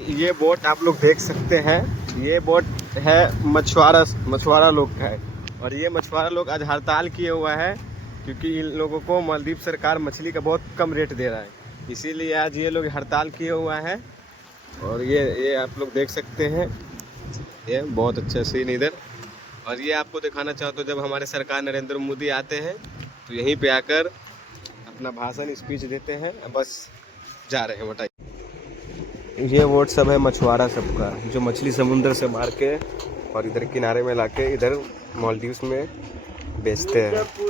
ये बोट आप लोग देख सकते हैं, ये बोट है मछुआरा लोग का है। और ये मछुआरा लोग आज हड़ताल किए हुआ है क्योंकि इन लोगों को मालदीव सरकार मछली का बहुत कम रेट दे रहा है, इसीलिए आज ये लोग हड़ताल किए हुआ है। और ये आप लोग देख सकते हैं, ये बहुत अच्छा सीन इधर। और ये आपको दिखाना चाहता हूँ, जब हमारे सरकार नरेंद्र मोदी आते हैं तो यहीं पे आकर अपना भाषण स्पीच देते हैं, बस जा रहे हैं बताइए। ये वोट सब है मछुआरा सबका, जो मछली समुद्र से मार के और इधर किनारे में लाके इधर मालदीव्स में बेचते हैं।